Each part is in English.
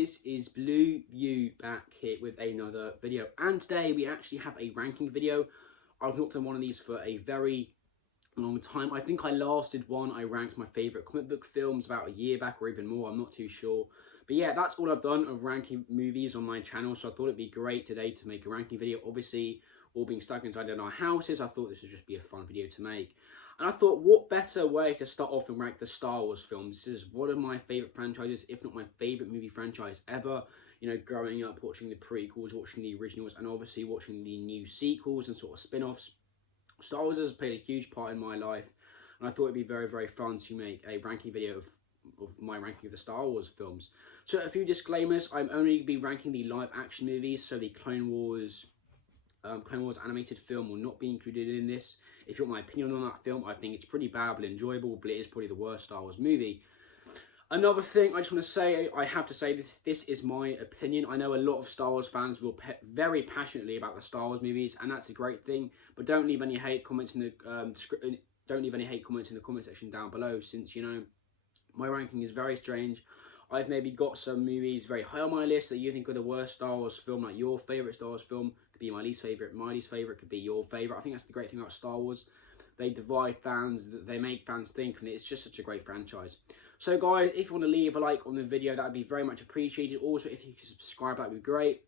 this is Blue View back here with another video, and today we actually have a ranking video. I've not done one of these for a very long time. I think I last did one. I ranked my favourite comic book films about a year back or even more, I'm not too sure. But yeah, that's all I've done of ranking movies on my channel, so I thought it'd be great today to make a ranking video. Obviously, all being stuck inside in our houses, I thought this would just be a fun video to make. And I thought, what better way to start off and rank the Star Wars films? This is one of my favourite franchises, if not my favourite movie franchise ever. You know, growing up, watching the prequels, watching the originals, and obviously watching the new sequels and sort of spin-offs. Star Wars has played a huge part in my life, and I thought it'd be very, very fun to make a ranking video of my ranking of the Star Wars films. So a few disclaimers: I'm only going to be ranking the live-action movies, so the Clone Wars animated film will not be included in this. If you want my opinion on that film, I think it's pretty bad but enjoyable, but it is probably the worst Star Wars movie. Another thing I just want to say, I have to say this is my opinion. I know a lot of Star Wars fans will very passionately about the Star Wars movies, and that's a great thing. But don't leave any hate comments in the comment section down below, since you know my ranking is very strange. I've maybe got some movies very high on my list that you think are the worst Star Wars film, like your favourite Star Wars film could be my least favourite, my least favourite could be your favourite. I think that's the great thing about Star Wars. They divide fans, they make fans think, and it's just such a great franchise. So guys, if you want to leave a like on the video, that would be very much appreciated. Also, if you could subscribe, that would be great.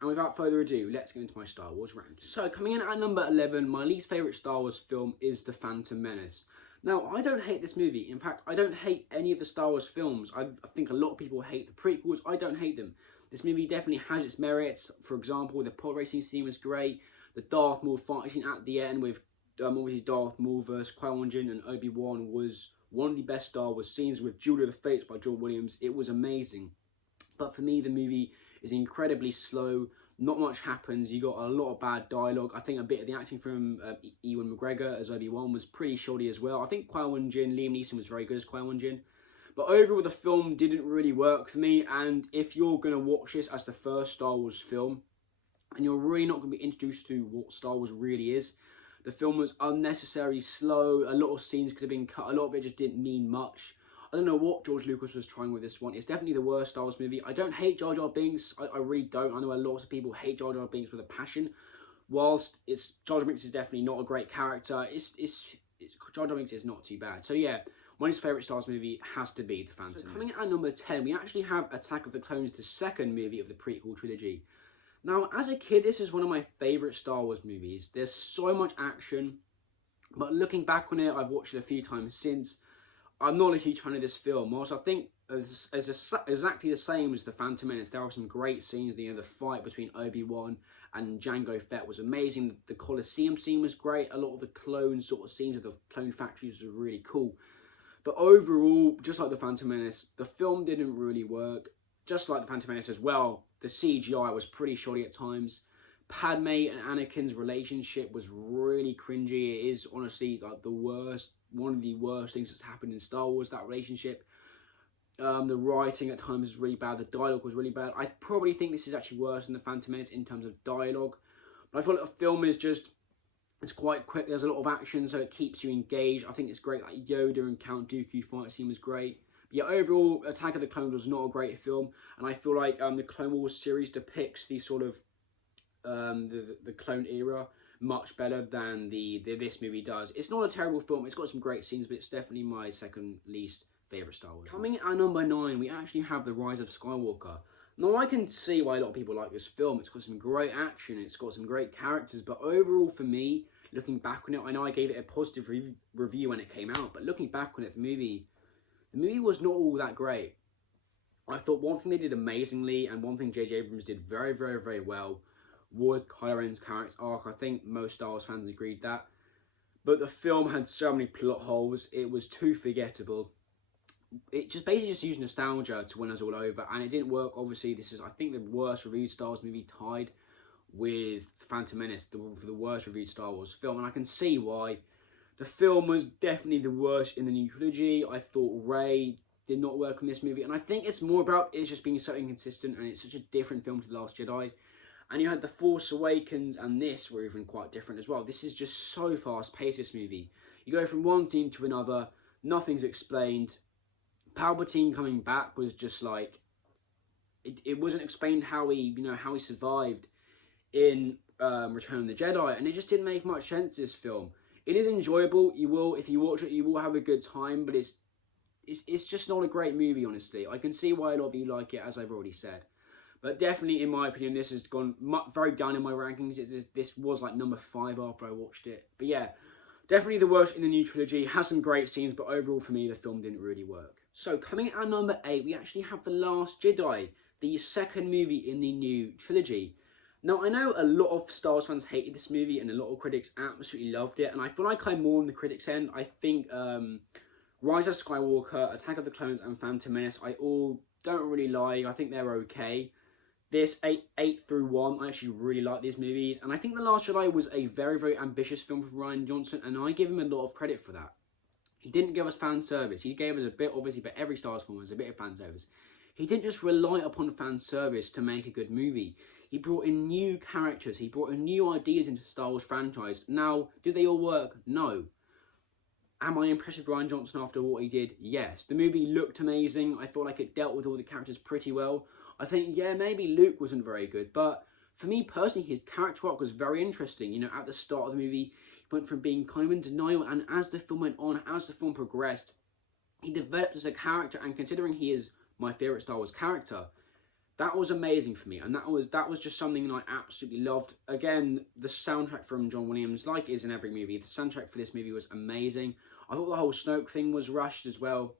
And without further ado, let's get into my Star Wars rankings. So coming in at number 11, my least favourite Star Wars film is The Phantom Menace. Now, I don't hate this movie. In fact, I don't hate any of the Star Wars films. I think a lot of people hate the prequels. I don't hate them. This movie definitely has its merits. For example, the pod racing scene was great. The Darth Maul fight scene at the end with obviously Darth Maul versus Qui-Gon Jinn and Obi-Wan was one of the best Star Wars scenes, with Duel of the Fates by John Williams. It was amazing. But for me, the movie is incredibly slow. Not much happens. You got a lot of bad dialogue. I think a bit of the acting from Ewan McGregor as Obi-Wan was pretty shoddy as well. I think Qui-Gon Jinn, Liam Neeson was very good as Qui-Gon Jinn. But overall, the film didn't really work for me. And if you're going to watch this as the first Star Wars film, and you're really not going to be introduced to what Star Wars really is, the film was unnecessarily slow. A lot of scenes could have been cut. A lot of it just didn't mean much. I don't know what George Lucas was trying with this one. It's definitely the worst Star Wars movie. I don't hate Jar Jar Binks. I really don't. I know a lot of people hate Jar Jar Binks with a passion. Whilst Jar Jar Binks is definitely not a great character, Jar Jar Binks is not too bad. So yeah, my favourite Star Wars movie has to be The Phantom Menace. So coming at number 10, we actually have Attack of the Clones, the second movie of the prequel trilogy. Now, as a kid, this is one of my favourite Star Wars movies. There's so much action, but looking back on it, I've watched it a few times since. I'm not a huge fan of this film. Whilst I think it's exactly the same as The Phantom Menace, there are some great scenes. You know, the fight between Obi-Wan and Jango Fett was amazing. The Colosseum scene was great. A lot of the clone sort of scenes of the clone factories were really cool. But overall, just like The Phantom Menace, the film didn't really work. Just like The Phantom Menace as well, the CGI was pretty shoddy at times. Padme and Anakin's relationship was really cringy. It is honestly like one of the worst things that's happened in Star Wars, that relationship. The writing at times was really bad. The dialogue was really bad. I probably think this is actually worse than The Phantom Menace in terms of dialogue. But I feel like the film is just, it's quite quick. There's a lot of action, so it keeps you engaged. I think it's great. Like Yoda and Count Dooku fight scene was great. But yeah, overall, Attack of the Clones was not a great film. And I feel like the Clone Wars series depicts the sort of the clone era much better than this movie does. It's not a terrible film. It's got some great scenes, but it's definitely my second least favourite Star Wars. Coming at number 9, we actually have The Rise of Skywalker. Now, I can see why a lot of people like this film. It's got some great action. It's got some great characters. But overall, for me, looking back on it, I know I gave it a positive review when it came out, but looking back on it, the movie was not all that great. I thought one thing they did amazingly, and one thing J.J. Abrams did very, very, very well, was Kylo Ren's character arc. I think most Star Wars fans agreed that. But the film had so many plot holes. It was too forgettable. It just basically just used nostalgia to win us all over, and it didn't work. Obviously, this is, I think, the worst reviewed Star Wars movie, tied with Phantom Menace for the worst reviewed Star Wars film, and I can see why. The film was definitely the worst in the new trilogy. I thought Rey did not work in this movie, and I think it's more about it's just being so inconsistent, and it's such a different film to The Last Jedi. And you had The Force Awakens, and this were even quite different as well. This is just so fast-paced, this movie. You go from one scene to another, nothing's explained. Palpatine coming back was just like, it wasn't explained how he, how he survived in Return of the Jedi, and it just didn't make much sense, this film. It is enjoyable. If you watch it, you will have a good time, but it's just not a great movie, honestly. I can see why a lot of you like it, as I've already said. But definitely, in my opinion, this has gone very down in my rankings. This was like number 5 after I watched it. But yeah, definitely the worst in the new trilogy. Has some great scenes, but overall for me, the film didn't really work. So coming at number 8, we actually have The Last Jedi, the second movie in the new trilogy. Now, I know a lot of Star Wars fans hated this movie and a lot of critics absolutely loved it. And I feel like I'm more on the critics' end. I think Rise of Skywalker, Attack of the Clones, and Phantom Menace, I all don't really like. I think they're okay. This 8 through 1, I actually really like these movies. And I think The Last Jedi was a very, very ambitious film for Rian Johnson. And I give him a lot of credit for that. He didn't give us fan service. He gave us a bit, obviously, but every Star Wars film has a bit of fan service. He didn't just rely upon fan service to make a good movie. He brought in new characters. He brought in new ideas into the Star Wars franchise. Now, did they all work? No. Am I impressed with Rian Johnson after what he did? Yes. The movie looked amazing. I felt like it dealt with all the characters pretty well. I think, yeah, maybe Luke wasn't very good. But for me personally, his character arc was very interesting. At the start of the movie, he went from being kind of in denial. And as the film went on, as the film progressed, he developed as a character. And considering he is my favourite Star Wars character, that was amazing for me, and that was just something I absolutely loved. Again, the soundtrack from John Williams, like is in every movie, the soundtrack for this movie was amazing. I thought the whole Snoke thing was rushed as well.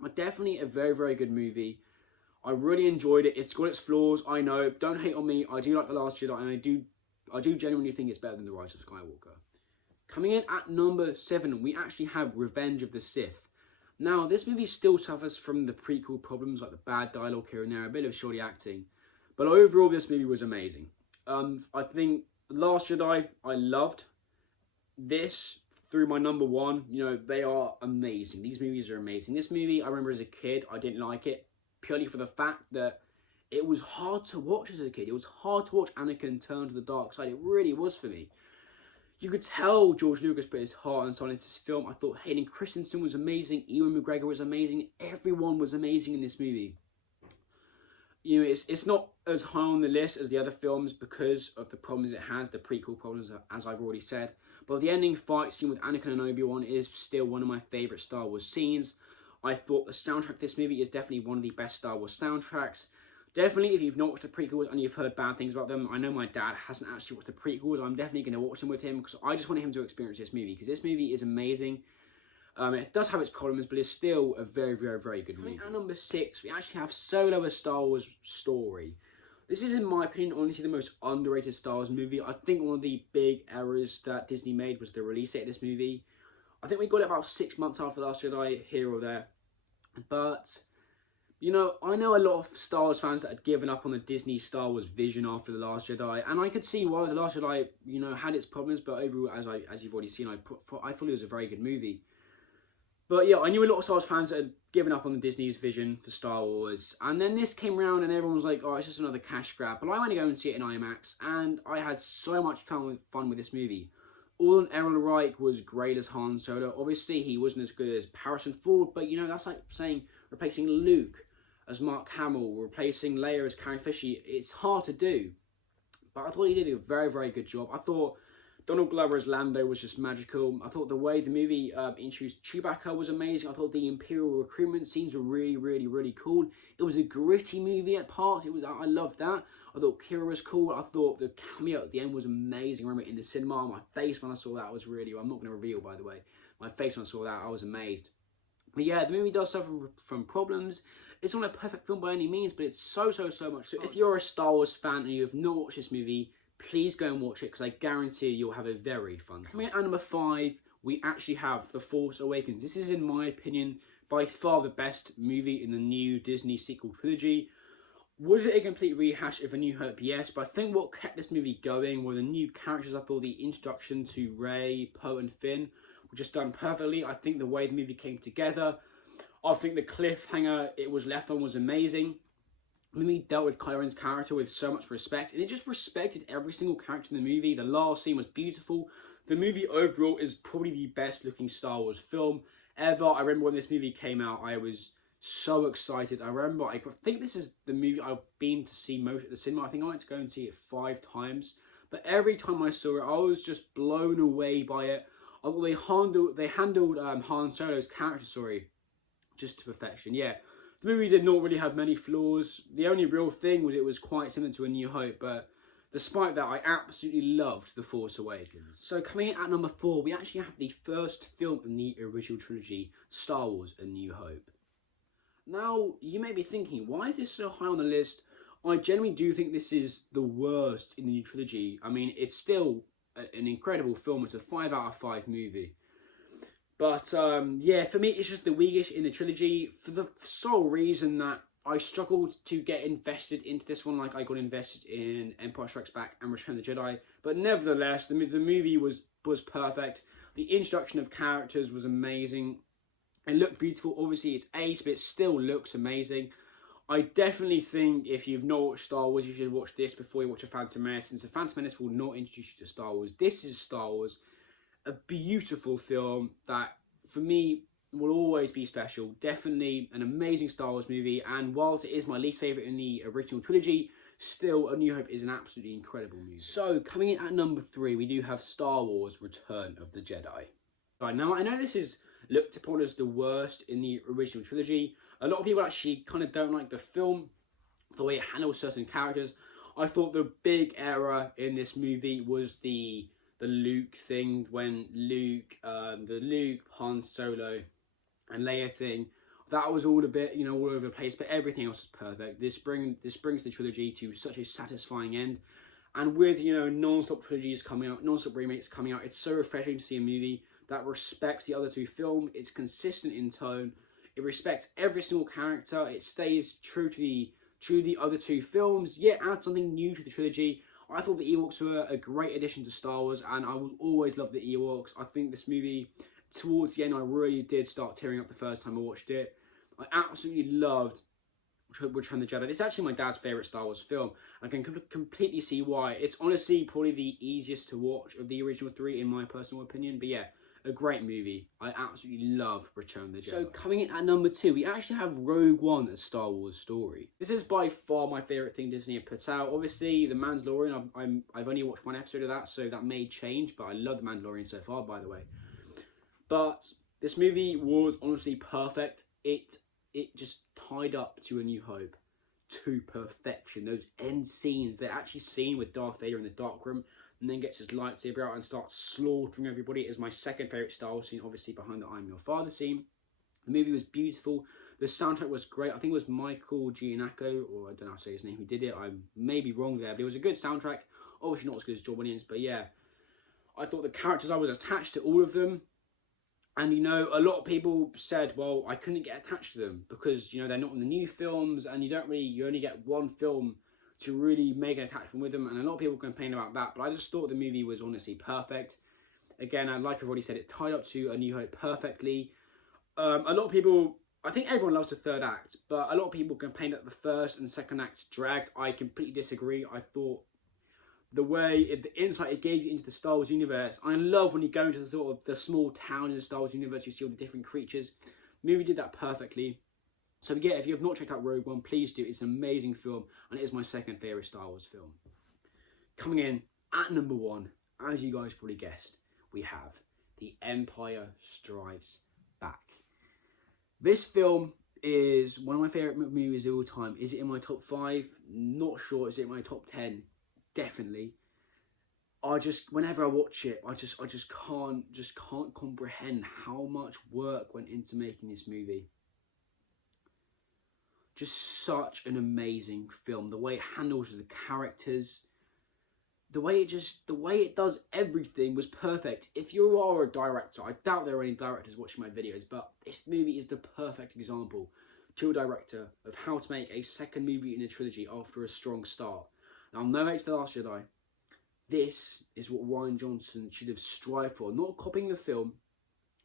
But definitely a very, very good movie. I really enjoyed it. It's got its flaws, I know. Don't hate on me. I do like The Last Jedi, and I do genuinely think it's better than The Rise of Skywalker. Coming in at number 7, we actually have Revenge of the Sith. Now, this movie still suffers from the prequel problems, like the bad dialogue here and there, a bit of shoddy acting. But overall, this movie was amazing. I think Last Jedi, I loved. This, through my number 1, they are amazing. These movies are amazing. This movie, I remember as a kid, I didn't like it, purely for the fact that it was hard to watch as a kid. It was hard to watch Anakin turn to the dark side. It really was for me. You could tell George Lucas put his heart and soul into this film. I thought Hayden Christensen was amazing. Ewan McGregor was amazing. Everyone was amazing in this movie. It's not as high on the list as the other films because of the problems it has, the prequel problems, as I've already said. But the ending fight scene with Anakin and Obi-Wan is still one of my favourite Star Wars scenes. I thought the soundtrack of this movie is definitely one of the best Star Wars soundtracks. Definitely, if you've not watched the prequels and you've heard bad things about them, I know my dad hasn't actually watched the prequels. I'm definitely going to watch them with him because I just want him to experience this movie because this movie is amazing. It does have its problems, but it's still a very, very, very good movie. At number 6, we actually have Solo: A Star Wars Story. This is, in my opinion, honestly the most underrated Star Wars movie. I think one of the big errors that Disney made was the release date of this movie. I think we got it about 6 months after Last Jedi, here or there. But I know a lot of Star Wars fans that had given up on the Disney Star Wars vision after The Last Jedi, and I could see why The Last Jedi, had its problems, but overall, as you've already seen, I thought it was a very good movie. But yeah, I knew a lot of Star Wars fans that had given up on the Disney's vision for Star Wars, and then this came around and everyone was like, oh, it's just another cash grab, but I went to go and see it in IMAX, and I had so much fun with this movie. Alden Ehrenreich was great as Han Solo. Obviously, he wasn't as good as Harrison Ford, but that's like saying replacing Luke as Mark Hamill, replacing Leia as Carrie Fisher. It's hard to do, but I thought he did a very, very good job. I thought Donald Glover as Lando was just magical. I thought the way the movie introduced Chewbacca was amazing. I thought the Imperial recruitment scenes were really, really, really cool. It was a gritty movie at parts. I loved that. I thought Kira was cool. I thought the cameo at the end was amazing. I remember in the cinema, my face when I saw that was really, I'm not going to reveal, by the way. My face when I saw that, I was amazed. But yeah, the movie does suffer from problems. It's not a perfect film by any means, but it's so much fun. So if you're a Star Wars fan and you have not watched this movie, please go and watch it because I guarantee you'll have a very fun time. Coming at number 5, we actually have The Force Awakens. This is, in my opinion, by far the best movie in the new Disney sequel trilogy. Was it a complete rehash of A New Hope? Yes, but I think what kept this movie going were the new characters. I thought the introduction to Rey, Poe and Finn were just done perfectly. I think the way the movie came together, I think the cliffhanger it was left on was amazing. The movie dealt with Kylo Ren's character with so much respect, and it just respected every single character in the movie. The last scene was beautiful. The movie overall is probably the best looking Star Wars film ever. I remember when this movie came out, I was So excited. I remember, I think this is the movie I've been to see most at the cinema. I think I went to go and see it 5 times. But every time I saw it, I was just blown away by it. I thought they handled Han Solo's character story just to perfection. Yeah, the movie did not really have many flaws. The only real thing was it was quite similar to A New Hope, but despite that, I absolutely loved The Force Awakens. So coming in at number 4, we actually have the first film in the original trilogy, Star Wars A New Hope. Now, you may be thinking, why is this so high on the list? I genuinely do think this is the worst in the new trilogy. I mean, it's still an incredible film. It's a 5 out of 5 movie. But, yeah, for me, it's just the weakest in the trilogy for the sole reason that I struggled to get invested into this one like I got invested in Empire Strikes Back and Return of the Jedi. But nevertheless, the movie was perfect. The introduction of characters was amazing. It looked beautiful. Obviously, it's aged, but it still looks amazing. I definitely think if you've not watched Star Wars, you should watch this before you watch A Phantom Menace, since A Phantom Menace will not introduce you to Star Wars. This is Star Wars, a beautiful film that, for me, will always be special. Definitely an amazing Star Wars movie, and whilst it is my least favourite in the original trilogy, still A New Hope is an absolutely incredible movie. So, coming in at number 3, we do have Star Wars Return of the Jedi. Right, now, I know this is looked upon as the worst in the original trilogy. A lot of people actually kind of don't like the film, the way it handles certain characters. I thought the big error in this movie was the Luke thing, when the Luke, Han Solo, and Leia thing. That was all a bit, all over the place, but everything else is perfect. This brings the trilogy to such a satisfying end. And with, non-stop trilogies coming out, non-stop remakes coming out, it's so refreshing to see a movie that respects the other 2 films. It's consistent in tone. It respects every single character. It stays true to the other 2 films, yet adds something new to the trilogy. I thought the Ewoks were a great addition to Star Wars, and I will always love the Ewoks. I think this movie, towards the end, I really did start tearing up the first time I watched it. I absolutely loved Return of the Jedi. It's actually my dad's favourite Star Wars film. I can completely see why. It's honestly probably the easiest to watch of the original 3, in my personal opinion. But yeah, a great movie. I absolutely love Return of the Jedi. So coming in at number 2, we actually have Rogue One, a Star Wars story. This is by far my favourite thing Disney have put out. Obviously, The Mandalorian, I've only watched 1 episode of that, so that may change, but I love The Mandalorian so far, by the way. But this movie was honestly perfect. It just tied up to A New Hope to perfection. Those end scenes, they're actually seen with Darth Vader in the dark room, and then gets his lightsaber out and starts slaughtering everybody. It is my second favourite Star Wars scene, obviously behind the I'm Your Father scene. The movie was beautiful. The soundtrack was great. I think it was Michael Giannacco, or I don't know how to say his name, who did it. I may be wrong there, but it was a good soundtrack. Obviously not as good as John Williams, but yeah. I thought the characters, I was attached to all of them. And, a lot of people said, well, I couldn't get attached to them because, they're not in the new films, and you only get 1 film to really make an attachment with them. And a lot of people complain about that, but I just thought the movie was honestly perfect. Again, like I've already said, it tied up to A New Hope perfectly. A lot of people, I think everyone loves the 3rd act, but a lot of people complain that the 1st and 2nd act dragged. I completely disagree. I thought the insight it gave you into the Star Wars universe. I love when you go into the small town in the Star Wars universe, you see all the different creatures. The movie did that perfectly. So yeah, if you have not checked out Rogue One, please do. It's an amazing film, and it is my second favourite Star Wars film. Coming in at number 1, as you guys probably guessed, we have The Empire Strikes Back. This film is one of my favourite movies of all time. Is it in my top 5? Not sure. Is it in my top 10? Definitely. Whenever I watch it, I just can't comprehend how much work went into making this movie. Just such an amazing film. The way it handles the characters, the way it does everything was perfect. If you are a director, I doubt there are any directors watching my videos, but this movie is the perfect example to a director of how to make a second movie in a trilogy after a strong start. Now, no hate to The Last Jedi. This is what Rian Johnson should have strived for. Not copying the film,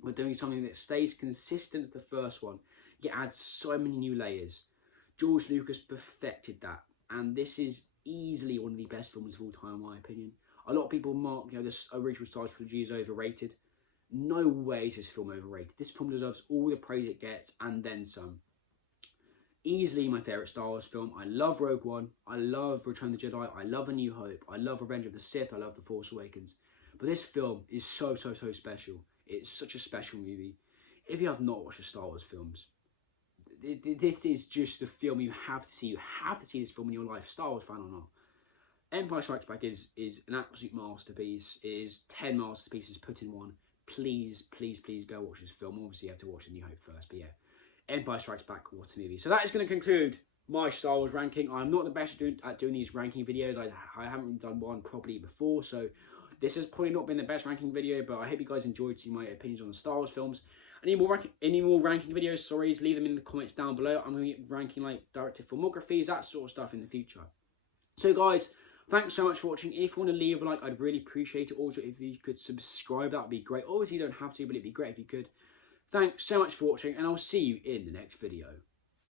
but doing something that stays consistent with the first one, yet adds so many new layers. George Lucas perfected that, and this is easily one of the best films of all time, in my opinion. A lot of people mark, this original Star Wars trilogy is overrated. No way is this film overrated. This film deserves all the praise it gets, and then some. Easily my favourite Star Wars film. I love Rogue One. I love Return of the Jedi. I love A New Hope. I love Revenge of the Sith. I love The Force Awakens. But this film is so special. It's such a special movie. If you have not watched the Star Wars films, this is just the film you have to see. You have to see this film in your life, Star Wars fan or not. Empire Strikes Back is an absolute masterpiece. It is 10 masterpieces put in one. Please go watch this film. Obviously, you have to watch A New Hope first, but yeah. Empire Strikes Back, what a movie. So that is going to conclude my Star Wars ranking. I'm not the best at doing these ranking videos. I haven't done one properly before, so this has probably not been the best ranking video, but I hope you guys enjoyed seeing my opinions on the Star Wars films. Any more ranking videos, sorry, leave them in the comments down below. I'm going to be ranking like director filmographies, that sort of stuff in the future. So guys, thanks so much for watching. If you want to leave a like, I'd really appreciate it. Also, if you could subscribe, that would be great. Obviously, you don't have to, but it'd be great if you could. Thanks so much for watching, and I'll see you in the next video.